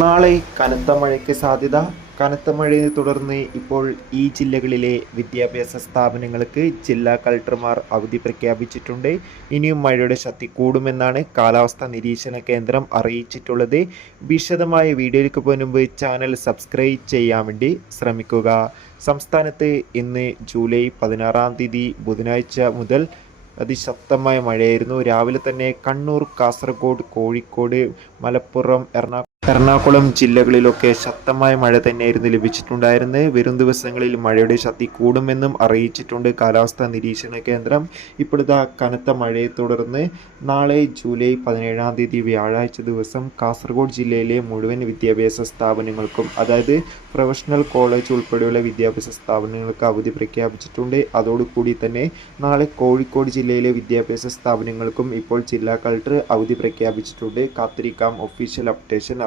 നാളെ കനത്ത മഴയ്ക്ക് സാധ്യത. കനത്ത മഴയെ തുടർന്ന് ഇപ്പോൾ ഈ ജില്ലകളിലെ വിദ്യാഭ്യാസ സ്ഥാപനങ്ങൾക്ക് ജില്ലാ കളക്ടർമാർ അവധി പ്രഖ്യാപിച്ചിട്ടുണ്ട്. ഇനിയും മഴയുടെ ശക്തി കൂടുമെന്നാണ് കാലാവസ്ഥാ നിരീക്ഷണ കേന്ദ്രം അറിയിച്ചിട്ടുള്ളത്. വിശദമായ വീഡിയോയിലേക്ക് പോകും മുമ്പ് ചാനൽ സബ്സ്ക്രൈബ് ചെയ്യാൻ വേണ്ടി ശ്രമിക്കുക. സംസ്ഥാനത്ത് ഇന്ന് ജൂലൈ 16 തീയതി ബുധനാഴ്ച മുതൽ അതിശക്തമായ മഴയായിരുന്നു. രാവിലെ തന്നെ കണ്ണൂർ, കാസർഗോഡ്, കോഴിക്കോട്, മലപ്പുറം, എറണാകുളം ജില്ലകളിലൊക്കെ ശക്തമായ മഴ തന്നെയായിരുന്നു ലഭിച്ചിട്ടുണ്ടായിരുന്നത്. വരും ദിവസങ്ങളിൽ മഴയുടെ ശക്തി കൂടുമെന്നും അറിയിച്ചിട്ടുണ്ട് കാലാവസ്ഥാ നിരീക്ഷണ കേന്ദ്രം. ഇപ്പോഴത്തെ കനത്ത മഴയെ തുടർന്ന് നാളെ ജൂലൈ 17 തീയതി വ്യാഴാഴ്ച ദിവസം കാസർഗോഡ് ജില്ലയിലെ മുഴുവൻ വിദ്യാഭ്യാസ സ്ഥാപനങ്ങൾക്കും, അതായത് പ്രൊഫഷണൽ കോളേജ് ഉൾപ്പെടെയുള്ള വിദ്യാഭ്യാസ സ്ഥാപനങ്ങൾക്ക് അവധി പ്രഖ്യാപിച്ചിട്ടുണ്ട്. അതോടുകൂടി തന്നെ നാളെ കോഴിക്കോട് ജില്ലയിലെ വിദ്യാഭ്യാസ സ്ഥാപനങ്ങൾക്കും ഇപ്പോൾ ജില്ലാ കളക്ടർ അവധി പ്രഖ്യാപിച്ചിട്ടുണ്ട്. കാത്തിരിക്കാം, ഒഫീഷ്യൽ അപ്ഡേഷൻ